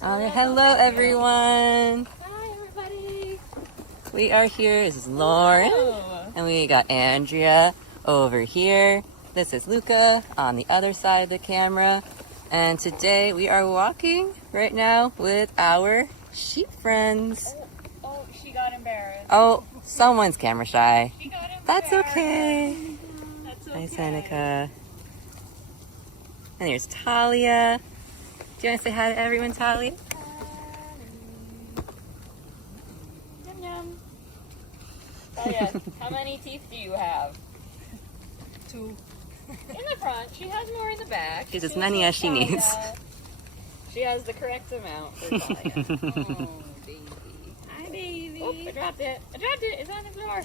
Hello, everyone. Hi, everybody. We are here. This is Lauren. Hello. And we got Andrea over here. This is Luca on the other side of the camera. And today we are walking right now with our sheep friends. Oh, she got embarrassed. Oh, someone's camera shy. She got embarrassed. That's okay. That's okay. Hi, Seneca. And here's Talia. Do you want to say hi to everyone, Talia? Yum yum. Talia, how many teeth do you have? 2. In the front. She has more in the back. She's as many as she needs. She has the correct amount for Talia. Oh, baby. Hi, baby. Oh, I dropped it. It's on the floor.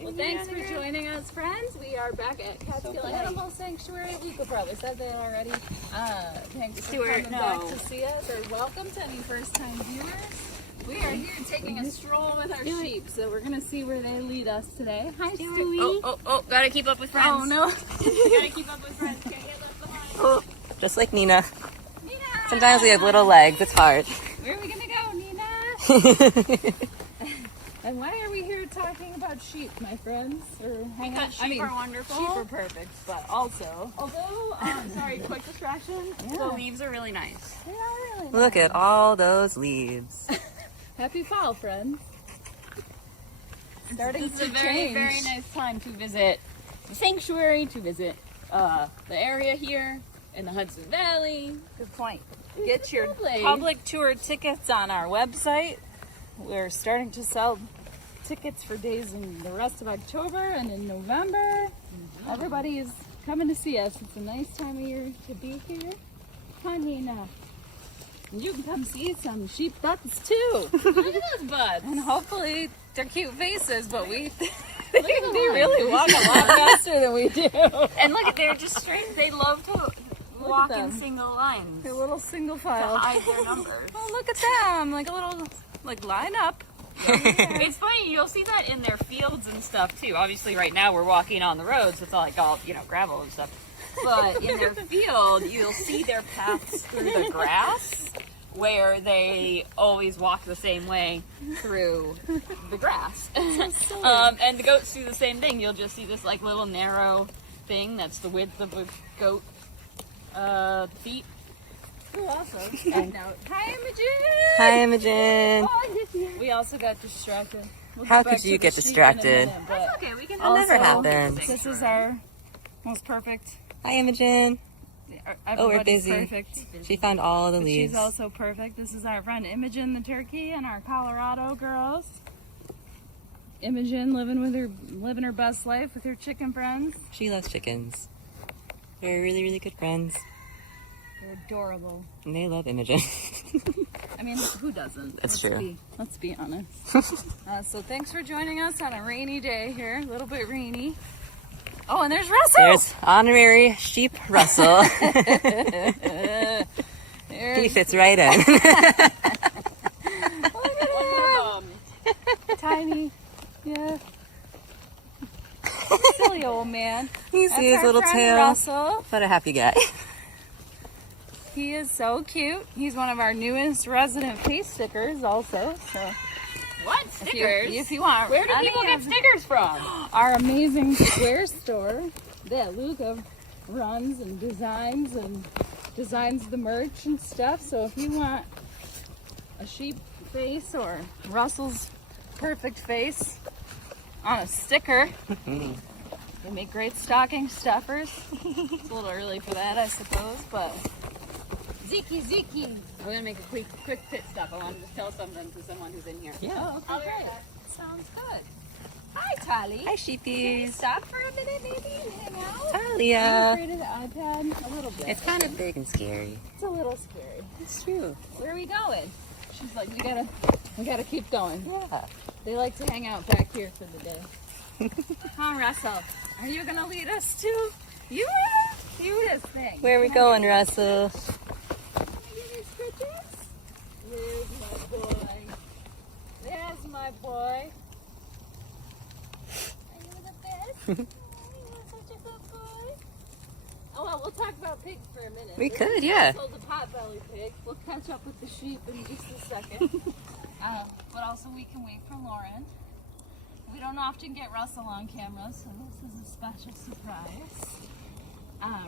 Well, thanks for joining us, friends. We are back at Catskill Animal Sanctuary. Luca probably said that already. Thanks for coming back to see us, or welcome to any first-time viewers. We are here taking a stroll with our sheep, so we're going to see where they lead us today. Hi, Stewie. Oh, gotta keep up with friends. Oh, no. Gotta keep up with friends. Can't get left behind. Oh, just like Nina. Nina! Sometimes we have little legs. It's hard. Where are we going to go, Nina? And why are we here talking about sheep, my friends? Or hang out? Sheep are wonderful. Sheep are perfect, but also, although, sorry, quick distraction. The leaves are really nice. They are really Look nice. at all those leaves. Happy fall, friends. Starting This is to a very, change. very nice time to visit the sanctuary, to visit the area here in the Hudson Valley. Good point. Get your lovely. public tour tickets on our website. We're starting to sell tickets for days in the rest of October and in November. Everybody is coming to see us. It's a nice time of year to be here. Huh, Nina? And you can come see some sheep butts too. Look at those buds. And hopefully they're cute faces, but they really walk a lot faster than we do. And look at, they're just straight. They love to walk in them. single lines A little single to file. hide their numbers. Oh, look at them! Like a little, line up. It's funny, you'll see that in their fields and stuff too. Obviously right now we're walking on the roads with all gravel and stuff. But in their field, you'll see their paths through the grass where they always walk the same way through the grass. And the goats do the same thing. You'll just see this like little narrow thing that's the width of a goat feet. Oh, awesome. And now, hi, Imogen! Hi, Imogen. We also got distracted. We'll How get back could you to get the sheep distracted? in a minute, but That's okay, we can That never also, happens. This is our most perfect. Hi, Imogen. Oh, we're Everybody's busy. perfect. She found all the But leaves. she's also perfect. This is our friend Imogen the turkey and our Colorado girls. Imogen living her best life with her chicken friends. She loves chickens. They're really, really good friends. They're adorable. And they love Imogen. I mean, who doesn't? That's true. Let's be honest. So thanks for joining us on a rainy day here. A little bit rainy. Oh, and there's Russell. There's honorary sheep Russell. He fits right in. Look at him. Tiny. Yeah. Silly old man. You That's see his our little friend tail. Russell. What a happy guy. He is so cute. He's one of our newest resident face stickers also. So What? Stickers? if you want. Where do any people get of stickers from? our amazing square store that Luca runs and designs the merch and stuff. So if you want a sheep face or Russell's perfect face on a sticker, they make great stocking stuffers. It's a little early for that, I suppose, but Ziki. We're gonna make a quick pit stop. I wanted to tell something to someone who's in here. Yeah. oh, okay, I'll be right great. back. Sounds good. Hi, Tali. Hi, sheepies. Stop for a minute, maybe, and hang out. Are you Talia. afraid of the iPad? A little bit. It's kind of big and scary. It's a little scary. It's true. Where are we going? She's like, we gotta keep going. Yeah. They like to hang out back here for the day. Huh, Russell? Are you gonna lead us to you? Cutest thing. Where are we going, Russell? Can I give you pictures? There's my boy. There's my boy. Are you the best? Oh, you are such a good boy. Oh well, we'll talk about about pigs for a minute. We could, yeah. Sold a potbelly pig. We'll catch up with the sheep in just a second. But also we can wait for Lauren. We don't often get Russell on camera, so this is a special surprise.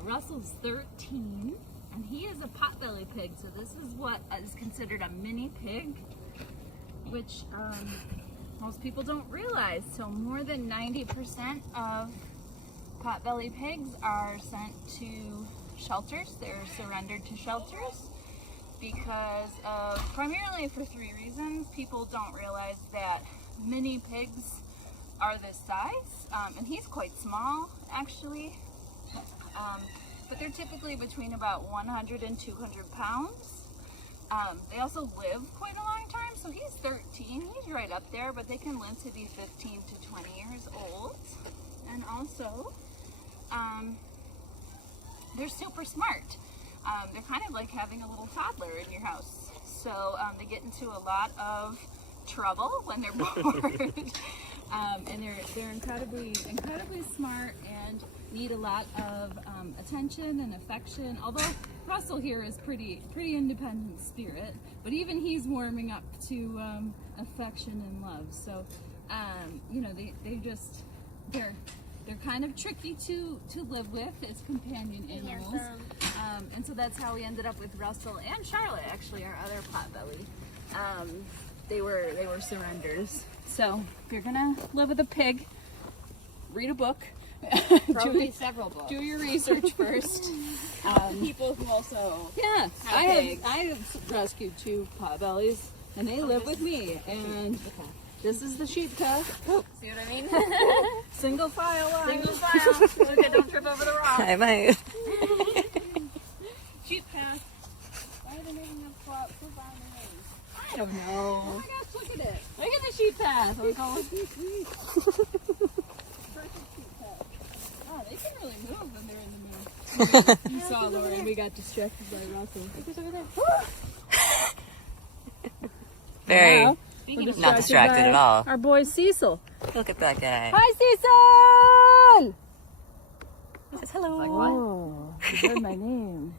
Russell's 13, and he is a potbelly pig, so this is what is considered a mini pig, which most people don't realize. So more than 90% of potbelly pigs are sent to shelters. They're surrendered to shelters because of, primarily for 3 reasons. People don't realize that mini pigs are this size, and he's quite small actually, but they're typically between about 100 and 200 pounds. They also live quite a long time, so he's 13, he's right up there, but they can live to be 15 to 20 years old. And also, they're super smart. They're kind of like having a little toddler in your house. So they get into a lot of trouble when they're bored. And they're incredibly smart and need a lot of attention and affection. Although Russell here is pretty independent spirit, but even he's warming up to affection and love. So you know, they're kind of tricky to live with as companion animals. And so that's how we ended up with Russell and Charlotte, actually, our other potbelly. They were surrenders. So if you're gonna live with a pig, read a book. Probably several books. Do your research first. People who also Yeah, have pigs. I have rescued 2 potbellies, and they live with me. And this is the sheep path. Oh, See what I mean? single file line. Single file. Luca, don't trip over the rock. I might. Sheep path. Why are they making us go out so far in the rain? I don't know. Oh my gosh, look at it. Look at the sheep path. Oh, perfect sheep path. Oh, they can really move when they're in the moon. You saw Lauren. We got distracted by Russell. Look who's over there. Very Now, Speaking of not distracted by at all. Our boy Cecil. Look at that guy. Hi, Cecil! He says hello. Oh, you heard my name.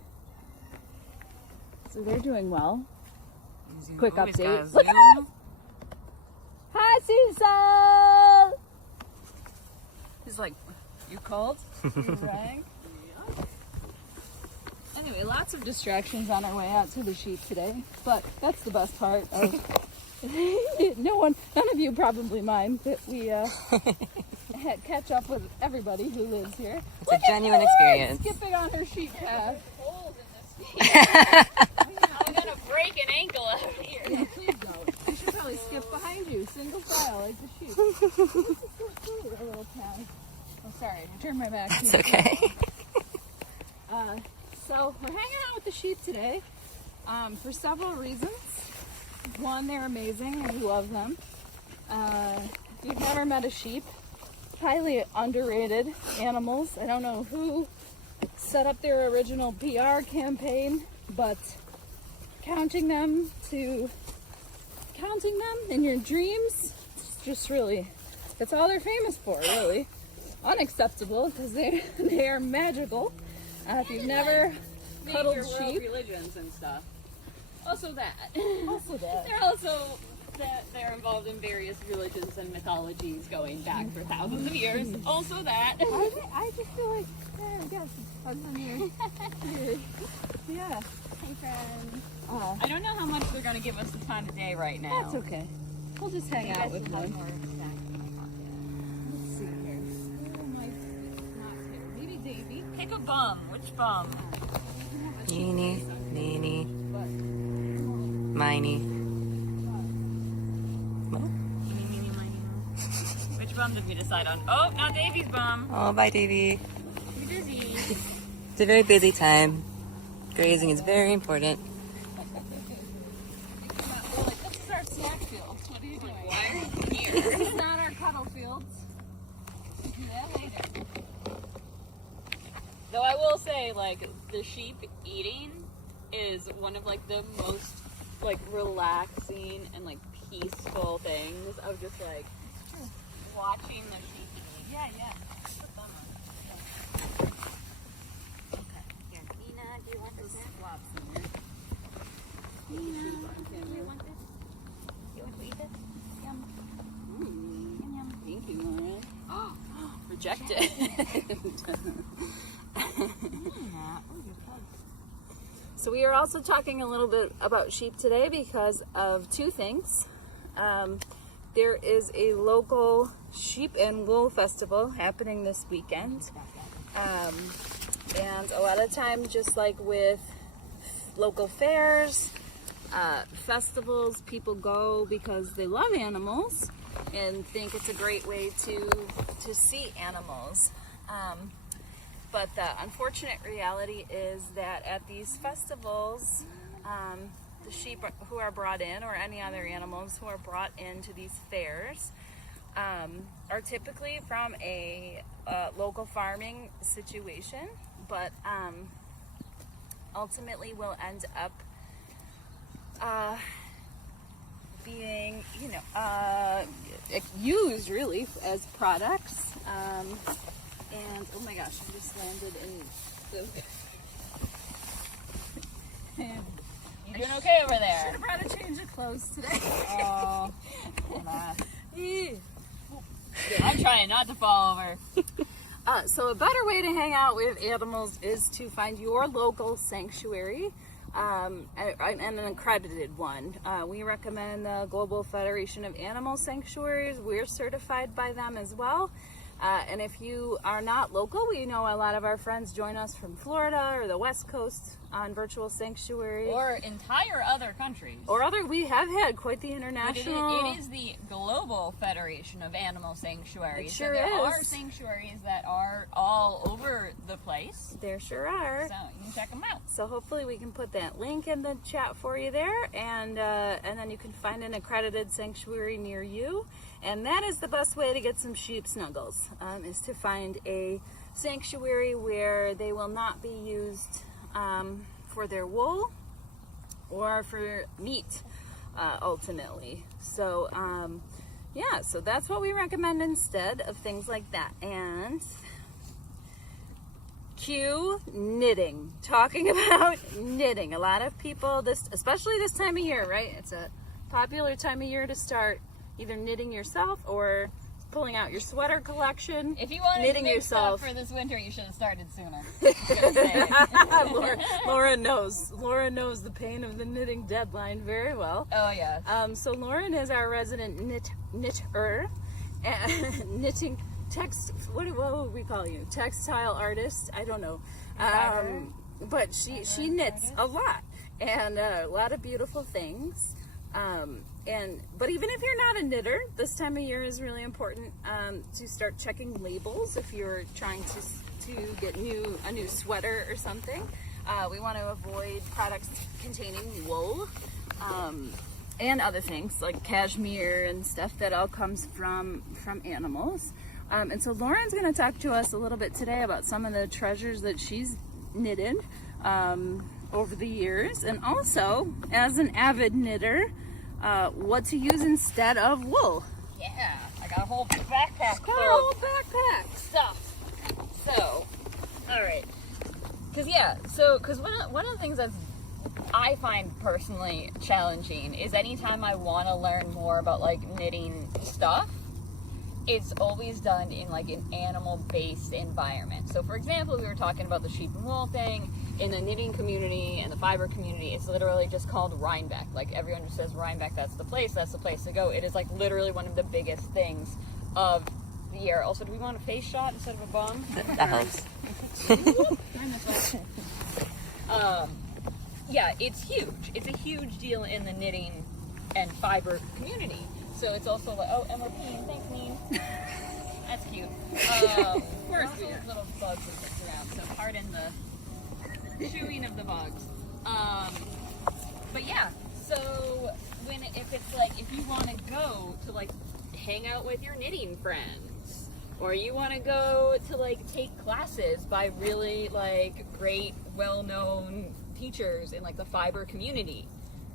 So they're doing well. Quick Oh, he's got a update. Look at zoom. that! Hi, Cecil! He's like, you called? You rang? Anyway, lots of distractions on our way out to the sheep today, but that's the best part of none of you probably mind that we catch up with everybody who lives here. It's a genuine experience. Skipping on her sheep path. I'm gonna break an ankle out here. Yeah, please don't. I should probably skip behind you, single file like the sheep. This is so cute, a little path. Oh, sorry, I turned my back. It's okay. So we're hanging out with the sheep today for several reasons. One, they're amazing and we love them. If you've never met a sheep, highly underrated animals. I don't know who set up their original PR campaign, but counting them in your dreams, it's just really, that's all they're famous for, really. Unacceptable because they are magical. If you've never cuddled Major world sheep, religions and stuff. Also that. also that. They're also they're involved in various religions and mythologies going back for thousands of years. Also that. I just feel like, I guess it's fun from here. Yeah. Hey friends. I don't know how much they're gonna give us the time of day right now. That's okay. We'll just hang out with them. Let's see here. Oh, my, it's not here. Maybe Davy. Pick a bum. Which bum? Eeny, meeny, But miny. Eeny, meeny, miny, moe. Which bum did we decide on? Oh, not Davy's bum. Oh, bye, Davy. You're busy. It's a very busy time. Grazing is very important. we're like, this is our snack field. What are you doing? Why are you here? This is not our cuddle fields. We do that later. Though I will say, like, the sheep eating is one of, like, the most, like, relaxing and, like, peaceful things of just, like, watching the sheep eat. Yeah, yeah. Put them on. Okay, here, you want this? Flops in there. Do you want this? You want to eat this? Yum. Yum, yum. Thank you, Lauren. Oh, Rejected. So we are also talking a little bit about sheep today because of two things. There is a local sheep and wool festival happening this weekend. And a lot of times, just like with local fairs, festivals, people go because they love animals and think it's a great way to see animals. But the unfortunate reality is that at these festivals, the sheep who are brought in, or any other animals who are brought into these fairs, are typically from a local farming situation, but ultimately will end up being, used really as products. And oh my gosh, I just landed in the. you doing okay over there? Should have brought a change of clothes today. Oh, I'm trying not to fall over. So a better way to hang out with animals is to find your local sanctuary, and an accredited one. We recommend the Global Federation of Animal Sanctuaries. We're certified by them as well. And if you are not local, we know a lot of our friends join us from Florida or the West Coast on virtual sanctuary. Or entire other countries. We have had quite the international. It is the Global Federation of Animal Sanctuaries. It sure so there is. are sanctuaries that are all over the place. There sure are. So you can check them out. So hopefully we can put that link in the chat for you there, and then you can find an accredited sanctuary near you. And that is the best way to get some sheep snuggles, is to find a sanctuary where they will not be used for their wool or for meat, ultimately. So, so that's what we recommend instead of things like that. And cue knitting. Talking about knitting. A lot of people, especially this time of year, right? It's a popular time of year to start either knitting yourself or pulling out your sweater collection. If you want knitting to knit yourself stuff for this winter, you should have started sooner. Laura knows the pain of the knitting deadline very well. Oh yes. So Lauren is our resident knitter, knitting what would we call you? Textile artist? I don't know. But she knits a lot, and a lot of beautiful things. But even if you're not a knitter, this time of year is really important to start checking labels if you're trying to get a new sweater or something. We want to avoid products containing wool and other things like cashmere and stuff that all comes from animals. And so Lauren's going to talk to us a little bit today about some of the treasures that she's knitted over the years, and also as an avid knitter, what to use instead of wool. Yeah, I got a whole backpack full of stuff. So, all right, because one of the things that I find personally challenging is anytime I want to learn more about like knitting stuff, it's always done in like an animal-based environment. So for example, we were talking about the sheep and wool thing. In the knitting community and the fiber community, it's literally just called Rhinebeck. Like everyone just says Rhinebeck, that's the place to go. It is like literally one of the biggest things of the year. Also, do we want a face shot instead of a bum? That helps. Yeah, it's huge. It's a huge deal in the knitting and fiber community. So it's also like, and we're peeing. Thanks, Neen. That's cute. Of course, there's little bugs and things around, so pardon the chewing of the bugs. But yeah, so if you want to go to like hang out with your knitting friends, or you want to go to like take classes by really like great, well-known teachers in like the fiber community,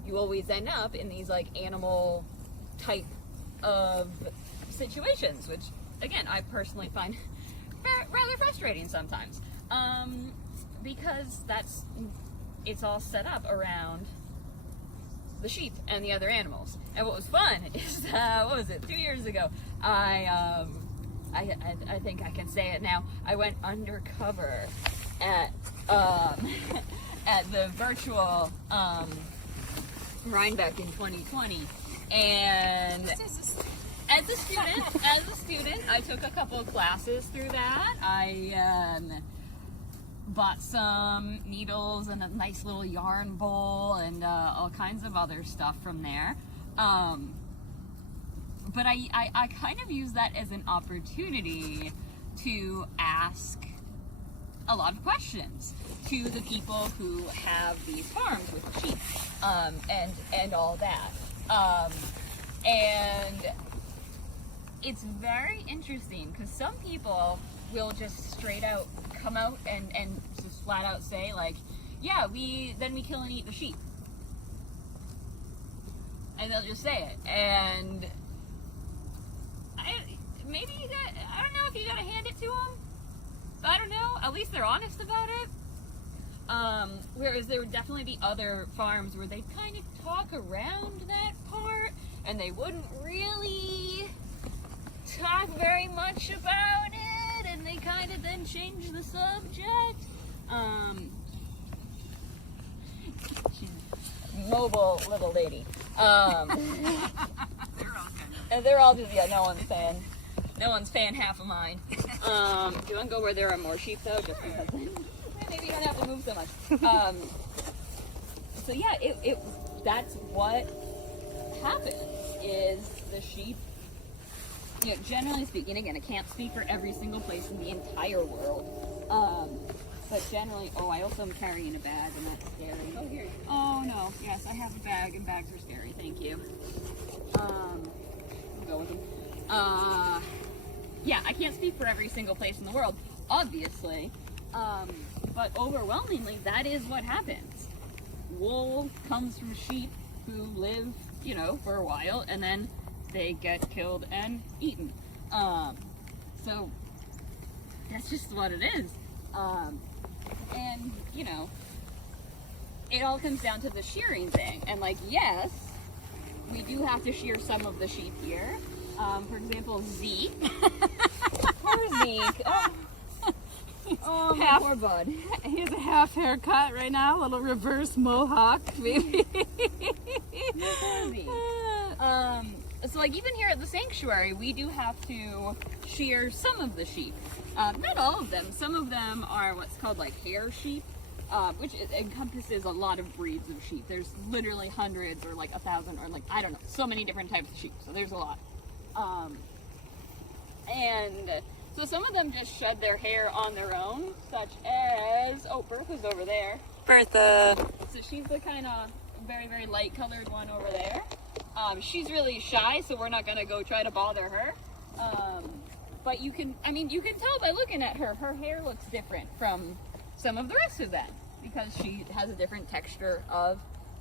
you always end up in these like animal type of situations, which again I personally find rather frustrating sometimes, because that's it's all set up around the sheep and the other animals. And what was fun is what was it? 2 years ago, I think I can say it now. I went undercover at at the virtual Rhinebeck in 2020, and as a student, I took a couple of classes through that. I bought some needles and a nice little yarn bowl and all kinds of other stuff from there. But I kind of use that as an opportunity to ask a lot of questions to the people who have these farms with sheep and all that. And it's very interesting because some people will just straight out come out and just flat out say like, yeah, we kill and eat the sheep. And they'll just say it. And I don't know if you gotta hand it to them. But I don't know. At least they're honest about it. Whereas there would definitely be other farms where they kind of talk around that part, and they wouldn't really talk very much about it, and they kind of then change the subject. She's a mobile little lady. And they're all just, yeah, no one's paying half of mine. Do you want to go where there are more sheep though? Just because maybe you don't have to move so much. So yeah, that's what happens is the sheep, you know, generally speaking, again, I can't speak for every single place in the entire world. But generally, I also am carrying a bag and that's scary. Oh, here. Oh no, yes, I have a bag and bags are scary, thank you. I'll go with them. Yeah, I can't speak for every single place in the world, obviously, but overwhelmingly, that is what happens. Wool comes from sheep who live, you know, for a while, and then they get killed and eaten. So that's just what it is. And, you know, it all comes down to the shearing thing. And, like, yes, we do have to shear some of the sheep here. For example, Zeke. Poor Zeke. Oh, my poor bud. He has a half haircut right now, a little reverse mohawk, maybe. Poor Zeke. So, like, even here at the sanctuary, we do have to shear some of the sheep. Not all of them. Some of them are what's called, like, hair sheep, which encompasses a lot of breeds of sheep. There's literally hundreds or, like, 1,000 or, like, I don't know, so many different types of sheep. So there's a lot. And so some of them just shed their hair on their own, such as, Bertha's over there. Bertha. So she's the kind of very, very light colored one over there. She's really shy, so we're not going to go try to bother her. But you can tell by looking at her, her hair looks different from some of the rest of them because she has a different texture of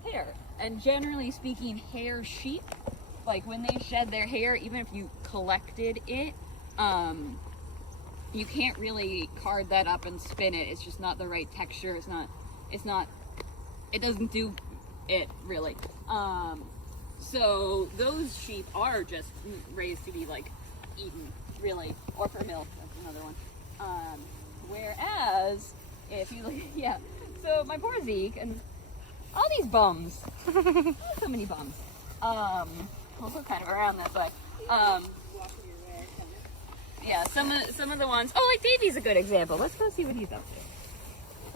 hair. And generally speaking, hair sheep, like when they shed their hair, even if you collected it, you can't really card that up and spin it. It's just not the right texture. It doesn't do it really. So those sheep are just raised to be like eaten, really, or for milk. That's another one. Whereas if you look, yeah. So my poor Zeke and all these bums, so many bums. We'll go kind of around this way. Yeah, some of the ones. Oh, like Davy's a good example. Let's go see what he's up to.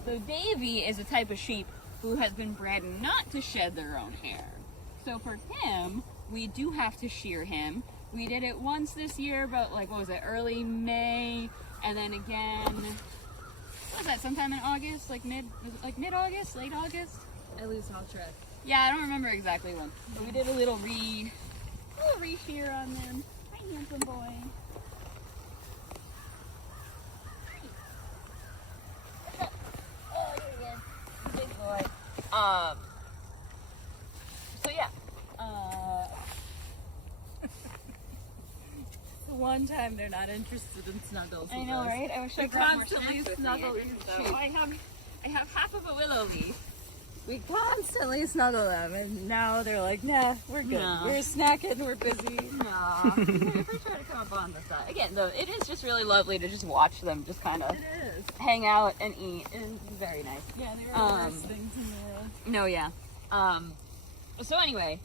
So Davy is a type of sheep who has been bred not to shed their own hair. So for him, we do have to shear him. We did it once this year, about like, what was it, early May, and then again, what was that, sometime in August, like mid-August, late August? I lose all track. Yeah, I don't remember exactly when. But we did a little re-shear on them. Hi, handsome boy. Hi. Oh, you're good. Big boy. So yeah. One time they're not interested in Snuggles. I know, right? I wish I They brought more constantly snacks with snuggle me. each So sheep. I have half of a willow leaf, We constantly snuggle them, and now they're like, nah, we're good. No. We're snacking, we're busy. No, if we try to come up on the side. Again, though, it is just really lovely to just watch them just kind of It is. hang out and eat. And it's very nice. Yeah, they are the worst things in the world. No, yeah. So anyway,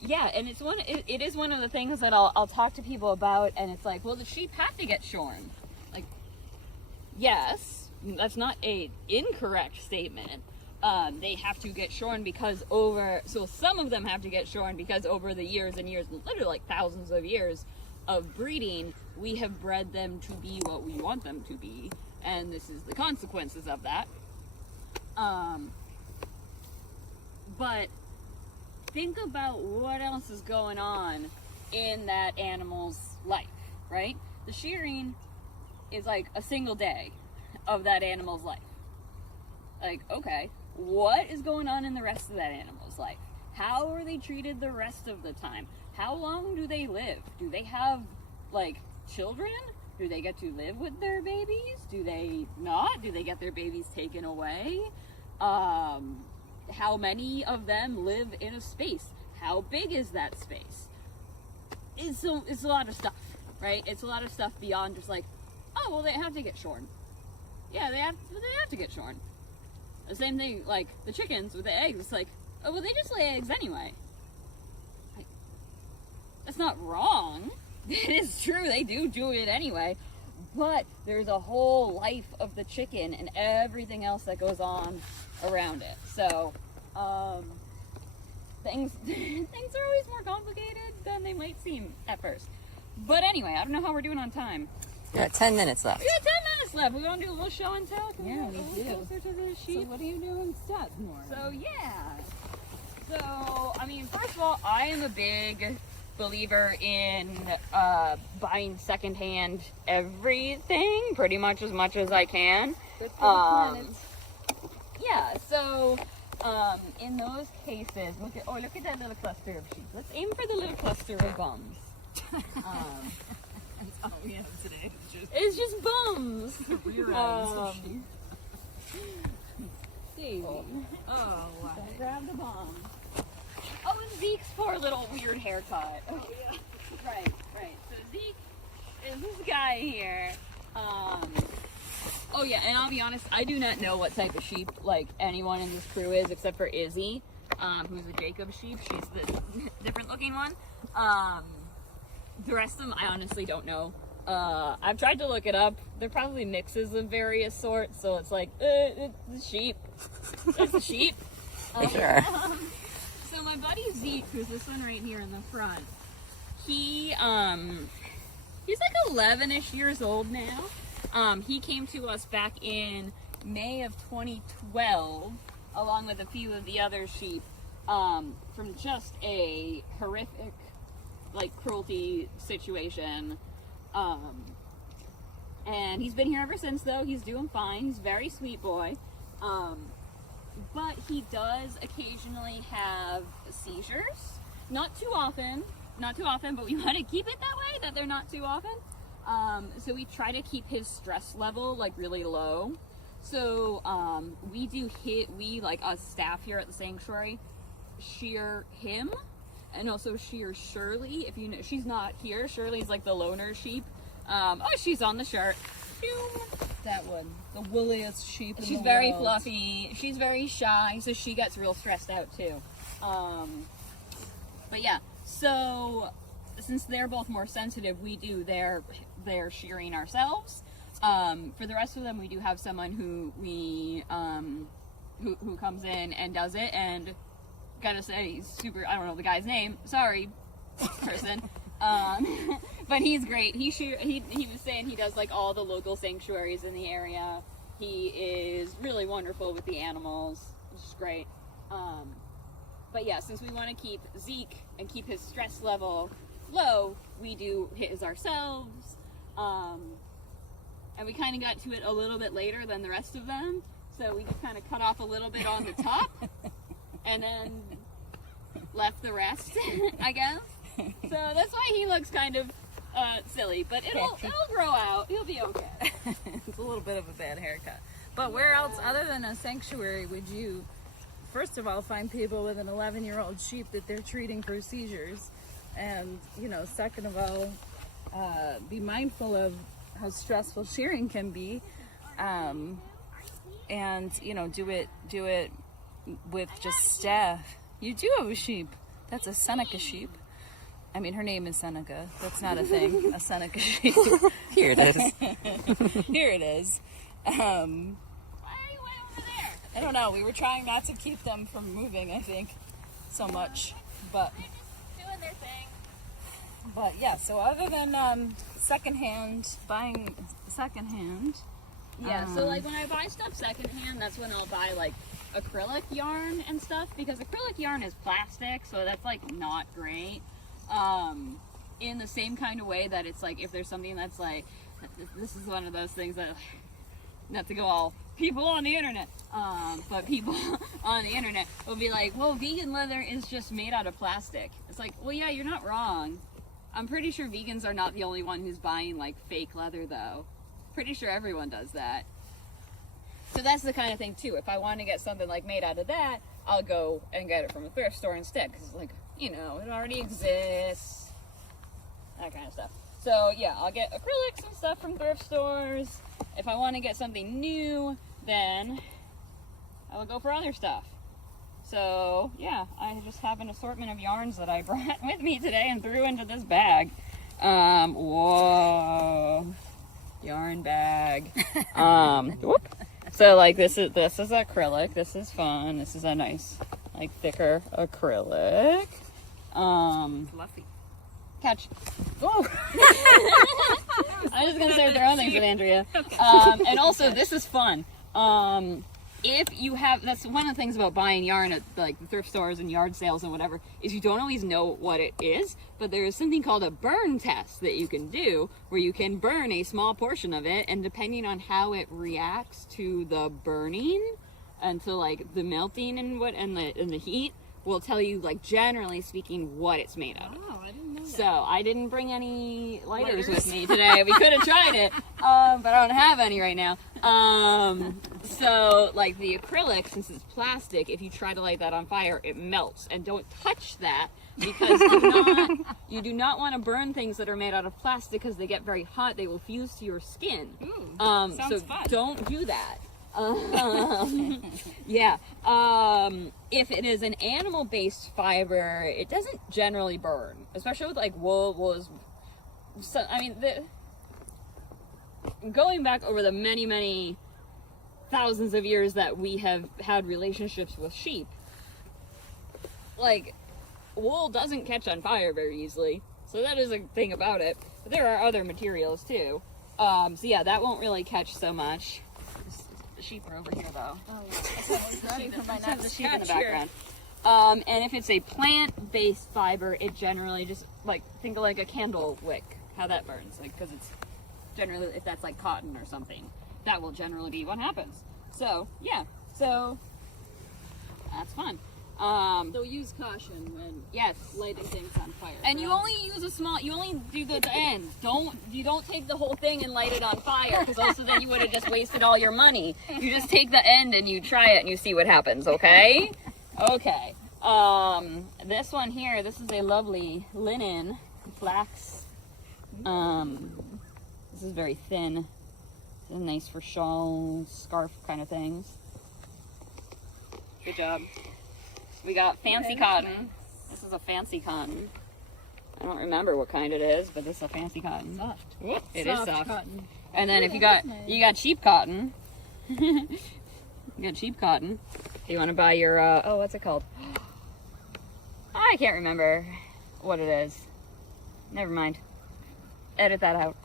yeah, and it is one of the things that I'll talk to people about, and it's like, well, the sheep have to get shorn. Like, yes, that's not a incorrect statement. They have to get shorn because so some of them have to get shorn because over the years and years, literally like thousands of years of breeding, we have bred them to be what we want them to be, and this is the consequences of that. But think about what else is going on in that animal's life, right? The shearing is like a single day of that animal's life. Like, okay, what is going on in the rest of that animal's life? How are they treated the rest of the time? How long do they live? Do they have, like, children? Do they get to live with their babies? Do they not? Do they get their babies taken away? How many of them live in a space? How big is that space? It's a lot of stuff, right? It's a lot of stuff beyond just like, oh, well, they have to get shorn. Yeah, they have to get shorn. The same thing, like the chickens with the eggs. It's like, oh, well, they just lay eggs anyway. Like, that's not wrong. It is true, they do it anyway. But there's a whole life of the chicken and everything else that goes on around it. So, things are always more complicated than they might seem at first. But anyway, I don't know how we're doing on time. We got 10 minutes left. We got 10 minutes left. We want to do a little show and tell? Yeah, we do. Closer to the sheep. So what do you do instead, Nora? So, yeah. So, I mean, first of all, I am a big believer in buying secondhand everything, pretty much as I can. Good for the planet. Yeah, so in those cases, look at that little cluster of sheep. Let's aim for the little cluster of bums. That's all we have today. It's just bums. Davey. Oh, wow. So grab the bomb. Oh, and Zeke's poor little weird haircut. Oh, yeah. Right. So Zeke is this guy here. Oh, yeah, and I'll be honest, I do not know what type of sheep, like, anyone in this crew is, except for Izzy, who's a Jacob sheep. She's the different looking one. The rest of them, I honestly don't know. I've tried to look it up. They're probably mixes of various sorts, so it's like, it's a sheep. It's a sheep. Sure. So my buddy Zeke, who's this one right here in the front, he's like 11-ish years old now. He came to us back in May of 2012, along with a few of the other sheep, from just a horrific, like, cruelty situation. And he's been here ever since, though. He's doing fine. He's a very sweet boy. But he does occasionally have seizures. Not too often, but we want to keep it that way, that they're not too often. So we try to keep his stress level, like, really low. So, we, like, us staff here at the sanctuary, shear him, and also shear Shirley. If you know, she's not here. Shirley's, like, the loner sheep. Oh, she's on the shirt. That one. The woolliest sheep in She's the very world. fluffy. She's very shy, so she gets real stressed out, too. But yeah, so since they're both more sensitive, we do their shearing ourselves. For the rest of them, we do have someone who who comes in and does it, and gotta say, he's super, I don't know the guy's name, sorry, person, but he's great. He was saying he does, like, all the local sanctuaries in the area. He is really wonderful with the animals, which is great. But yeah, since we want to keep Zeke and keep his stress level low, we do his ourselves. And we kind of got to it a little bit later than the rest of them, so we just kind of cut off a little bit on the top, and then left the rest, I guess. So that's why he looks kind of silly, but it'll grow out. He'll be okay. It's a little bit of a bad haircut. But where else, other than a sanctuary, would you first of all, find people with an 11-year-old sheep that they're treating for seizures. And, second of all, be mindful of how stressful shearing can be. And, do it with just staff. You do have a sheep. That's a Seneca sheep. I mean, her name is Seneca. That's not a thing. A Seneca sheep. Here it is. Here it is. Why are you way over there? I don't know. We were trying not to keep them from moving, I think, so much. But They're just doing their thing. yeah, so other than buying secondhand. Yeah, so like when I buy stuff secondhand, that's when I'll buy like acrylic yarn and stuff, because acrylic yarn is plastic, so that's like not great. In the same kind of way that it's like if there's something that's like, this is one of those things that, not to go all people on the internet, but people on the internet will be like, well, vegan leather is just made out of plastic. It's like, well, yeah, you're not wrong. I'm pretty sure vegans are not the only one who's buying like fake leather though. Pretty sure everyone does that. So that's the kind of thing too. If I want to get something like made out of that, I'll go and get it from a thrift store instead, because like, it already exists, that kind of stuff. So yeah, I'll get acrylics and stuff from thrift stores. If I want to get something new, then I will go for other stuff. So yeah, I just have an assortment of yarns that I brought with me today and threw into this bag. Whoa, yarn bag. Whoop. So like this is acrylic. This is fun. This is a nice, like, thicker acrylic. Fluffy. Catch. Oh. I'm just gonna start throwing things at Andrea. And also, this is fun. If you have, that's one of the things about buying yarn at like the thrift stores and yard sales and whatever, is you don't always know what it is, but there is something called a burn test that you can do, where you can burn a small portion of it, and depending on how it reacts to the burning and to like the melting and the heat, will tell you, like, generally speaking, what it's made out of. Oh, I didn't know that. So I didn't bring any lighters with me today. We could have tried it, but I don't have any right now. So like the acrylic, since it's plastic, if you try to light that on fire, it melts. And don't touch that, because you do not want to burn things that are made out of plastic, because they get very hot. They will fuse to your skin. Ooh, So fun. don't do that. Yeah. If it is an animal-based fiber, it doesn't generally burn, especially with like wool. Wool is, so, I mean, going back over the many, many thousands of years that we have had relationships with sheep, like, wool doesn't catch on fire very easily. So that is a thing about it. But there are other materials too. So yeah, that won't really catch so much. The sheep are over here though. Oh, The sheep in the background. And if it's a plant-based fiber, it generally just, like, think of like a candle wick, how that burns, like, because it's generally, if that's like cotton or something, that will generally be what happens. So yeah, so that's fun. So use caution when lighting things on fire. And you only use you only do the end. You don't take the whole thing and light it on fire, because also then you would have just wasted all your money. You just take the end and you try it and you see what happens, okay? Okay. This one here, this is a lovely linen flax. This is very thin. It's nice for shawls, scarf kind of things. Good job. We got fancy cotton. This is a fancy cotton. I don't remember what kind it is, but this is a fancy cotton. Soft. It is soft. Cotton. And then if you that's got nice. cheap cotton, you got cheap cotton. You want to buy your what's it called? I can't remember what it is. Never mind. Edit that out.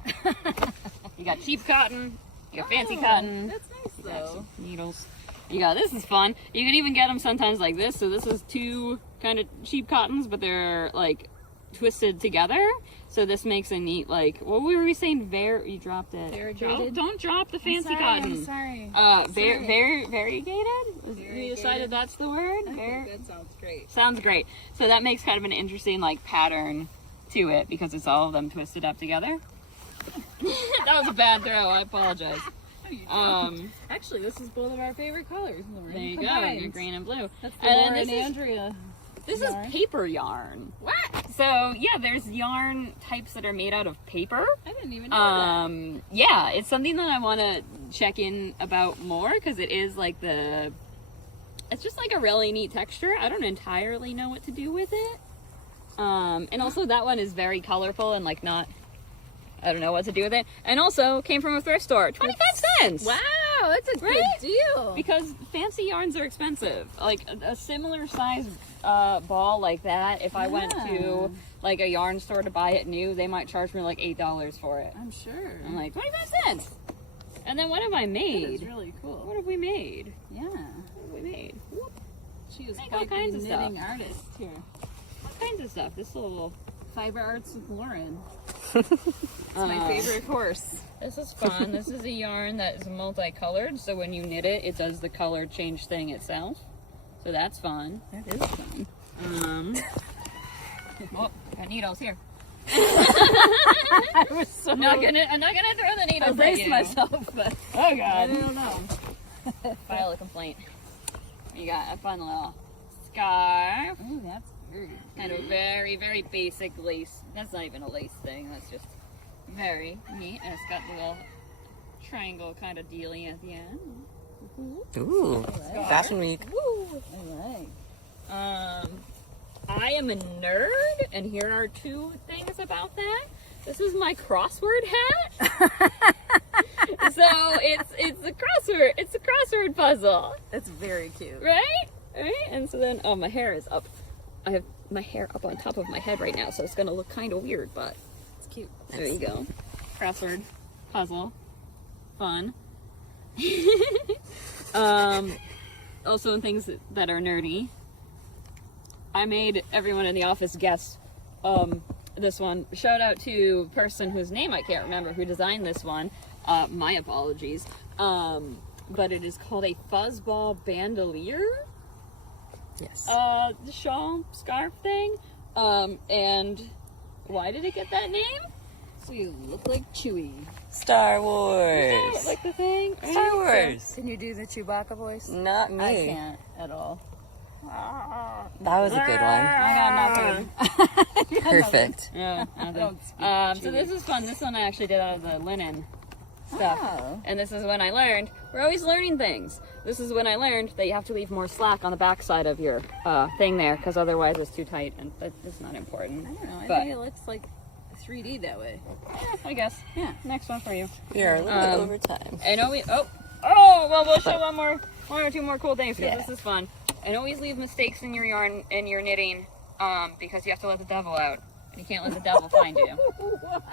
You got cheap cotton. You got fancy cotton. That's nice You got though. some needles. Yeah, this is fun. You can even get them sometimes like this. So this is two kind of cheap cottons, but they're like twisted together. So this makes a neat, like, what were we saying? You dropped it. Variegated? Don't drop the fancy I'm cotton. sorry. Variegated? You decided that's the word? That sounds great. Sounds great. So that makes kind of an interesting, like, pattern to it, because it's all of them twisted up together. That was a bad throw. I apologize. Actually, this is both of our favorite colors. There you go, your green and blue. That's the And Laura then and Andrea. This yarn. is paper yarn. What? So yeah, there's yarn types that are made out of paper. I didn't even know Yeah, it's something that I want to check in about more because it is like it's just like a really neat texture. I don't entirely know what to do with it. And also that one is very colorful and like I don't know what to do with it. And also came from a thrift store, 25 cents. that. Wow, that's a Right? good deal. Because fancy yarns are expensive. Like a similar size ball like that, if I went to like a yarn store to buy it new, they might charge me like $8 for it. I'm sure. I'm like, 25 cents. And then what have I made? That's really cool. What have we made? Yeah. What have we made? Whoop. She is Make quite all kinds the of knitting stuff. artist here. All kinds of stuff. This little Fiber Arts with Lauren. It's my favorite horse. This is fun. This is a yarn that is multicolored, so when you knit it, it does the color change thing itself. So that's fun. That is fun. Oh, got needles here. I was so I'm not gonna throw the needles at you. myself, but Oh I god. don't know. File a complaint. You got a fun little scarf. Oh, that's very Kind of very, very basic lace. That's not even a lace thing. That's just very neat. And it's got the little triangle kind of dealy at the end. Ooh, Fashion Week. All right. I am a nerd, and here are two things about that. This is my crossword hat. So it's a crossword puzzle, That's very cute. right? Right? And so then my hair is up. I have my hair up on top of my head right now, so it's gonna look kind of weird, but It's cute. there you go. Crossword puzzle, fun. Also, in things that are nerdy, I made everyone in the office guess this one. Shout out to person whose name I can't remember who designed this one. My apologies. But it is called a fuzzball bandolier. Yes. The shawl scarf thing. And why did it get that name? So you look like Chewie. Star Is Wars. that like the thing? Star Wars. Can you do the Chewbacca voice? Not me. I can't at all. That was a good one. I got nothing. Perfect. Yeah, nothing. Don't speak So Chewie. this is fun. This one I actually did out of the linen stuff. Oh. And this is when I learned, we're always learning things. This is when I learned that you have to leave more slack on the back side of your thing there, because otherwise it's too tight, and that's not important. I don't know. I But- think it looks like 3D that way. Yeah, I guess. Yeah. Next one for you. We are a little bit over time. And well, we'll show one or two more cool things, because Yeah. this is fun. And always leave mistakes in your yarn and your knitting, because you have to let the devil out. And you can't let the devil find you. What?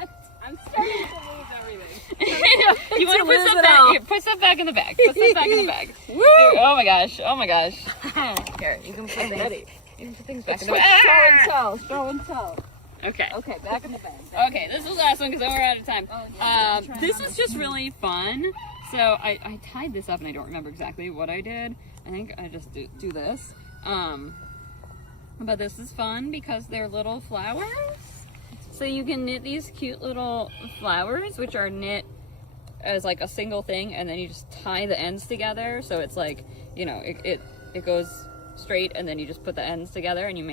I'm starting to lose everything. You want to put lose stuff it back? all. Here, put stuff back in the bag. Put stuff back in the bag. Woo! Oh my gosh. Here, you can put I'm things. ready. You can put things back in the Show bag. and tell. Show and tell. Okay. Okay, back in the bag. Okay, this is the last one because then we're out of time. Oh, yeah, I'm trying This on is this. just really fun. So I tied this up and I don't remember exactly what I did. I think I just do this. But this is fun because they're little flowers. So you can knit these cute little flowers, which are knit as like a single thing, and then you just tie the ends together. So it's like, it goes straight, and then you just put the ends together and you make